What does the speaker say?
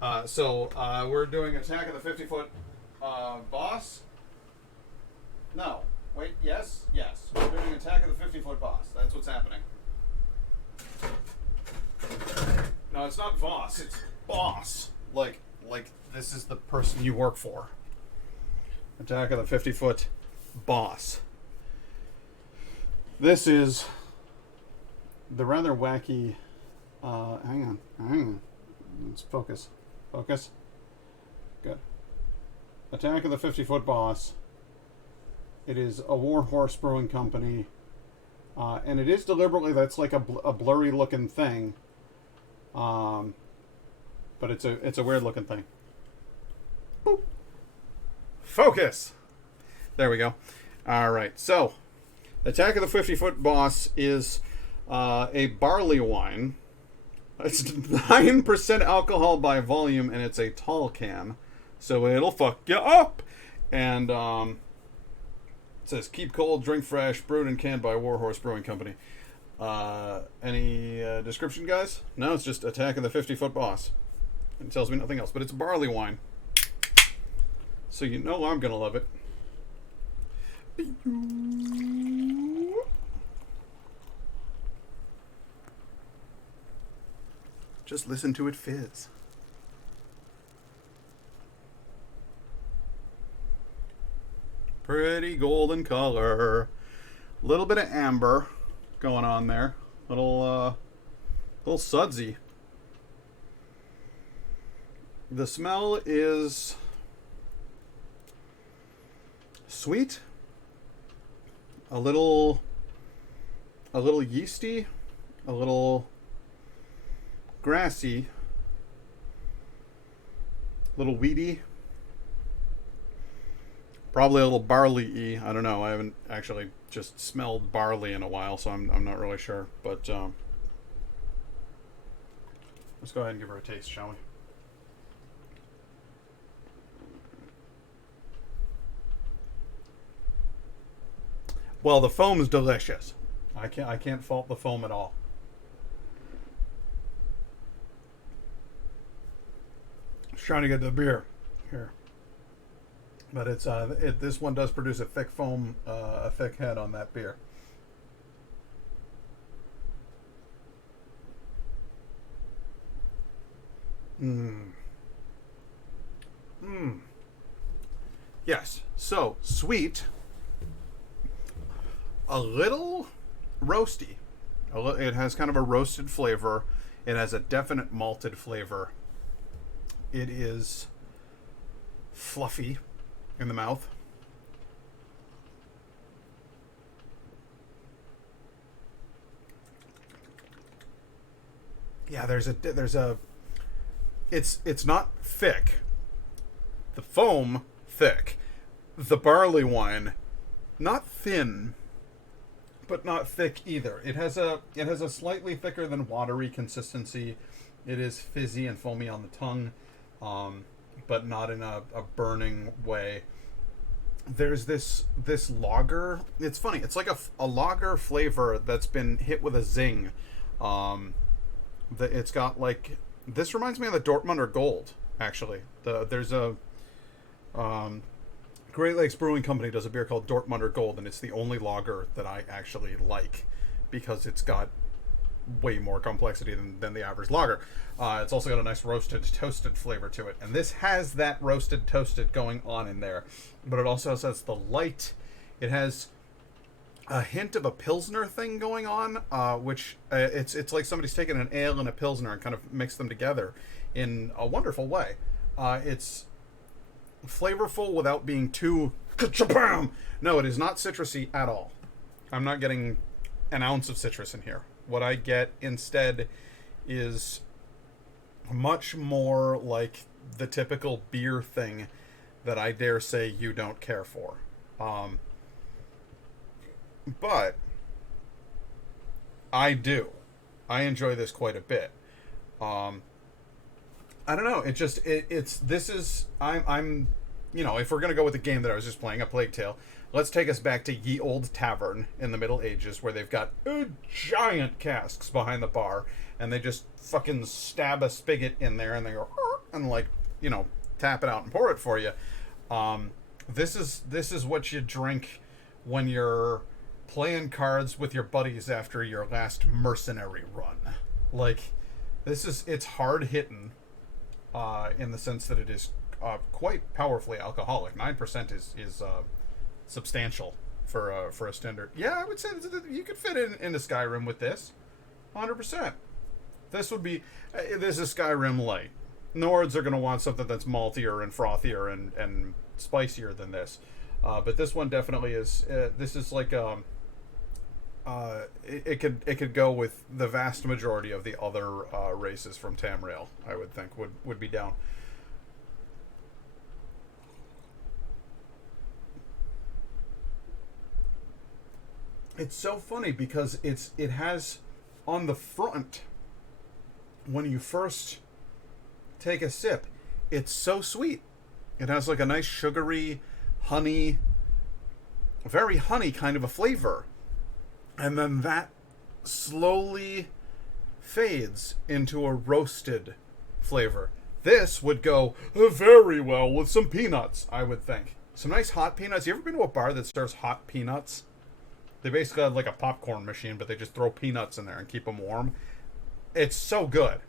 We're doing Attack of the 50-Foot Boss. No. Wait, yes? Yes. We're doing Attack of the 50-Foot Boss. That's what's happening. No, it's not Voss. It's Boss. Like this is the person you work for. Attack of the 50-Foot Boss. This is the rather wacky... hang on. Let's focus. Focus. Good. Attack of the 50-Foot Boss. It is a Warhorse Brewing Company. And it is deliberately, that's like a blurry looking thing. But it's a weird looking thing. Boop. Focus! There we go. Alright, so Attack of the 50-Foot Boss is a barley wine. It's 9% alcohol by volume, and it's a tall can, so it'll fuck you up. And it says, keep cold, drink fresh, brewed and canned by Warhorse Brewing Company. Any description, guys? No, it's just Attack of the 50-Foot Boss. It tells me nothing else, but it's barley wine. So you know I'm going to love it. Just listen to it fizz. Pretty golden color. Little bit of amber going on there. Little sudsy. The smell is sweet. A little yeasty. A little grassy, a little weedy, probably a little barley-y. I don't know. I haven't actually just smelled barley in a while, so I'm not really sure. But let's go ahead and give her a taste, shall we? Well, the foam is delicious. I can't fault the foam at all. Trying to get the beer here, but it's this one does produce a thick foam, a thick head on that beer. Yes, so sweet, a little roasty. It has kind of a roasted flavor. It has a definite malted flavor. It is fluffy in the mouth. Yeah, it's not thick. The foam thick. The barley wine not thin, but not thick either. It has a slightly thicker than watery consistency. It is fizzy and foamy on the tongue. But not in a burning way. There's this lager. It's funny. It's like a lager flavor that's been hit with a zing. It's got like, this reminds me of the Dortmunder Gold. Actually, there's a Great Lakes Brewing Company does a beer called Dortmunder Gold, and it's the only lager that I actually like because it's got way more complexity than the average lager. It's also got a nice roasted, toasted flavor to it. And this has that roasted, toasted going on in there. But it also has the light. It has a hint of a Pilsner thing going on, which it's like somebody's taken an ale and a Pilsner and kind of mixed them together in a wonderful way. It's flavorful without being too... No, it is not citrusy at all. I'm not getting an ounce of citrus in here. What I get instead is much more like the typical beer thing that I dare say you don't care for. But I do. I enjoy this quite a bit. I don't know. I'm you know, if we're gonna go with the game that I was just playing, A Plague Tale, let's take us back to Ye Old Tavern in the Middle Ages, where they've got giant casks behind the bar, and they just fucking stab a spigot in there, and they go, and like, tap it out and pour it for you. This is what you drink when you're playing cards with your buddies after your last mercenary run. Like, it's hard hitting, in the sense that it is quite powerfully alcoholic. 9% is substantial for a standard. Yeah, I would say that you could fit into Skyrim with this, 100%. This is Skyrim light. Nords are going to want something that's maltier and frothier and spicier than this. But this one definitely is. This is like it could go with the vast majority of the other races from Tamriel. I would think would be down. It's so funny because it has on the front, when you first take a sip, it's so sweet. It has like a nice sugary honey, very honey kind of a flavor, and then that slowly fades into a roasted flavor. This would go very well with some peanuts, I would think. Some nice hot peanuts. You ever been to a bar that serves hot peanuts? They basically have like a popcorn machine, but they just throw peanuts in there and keep them warm. It's so good.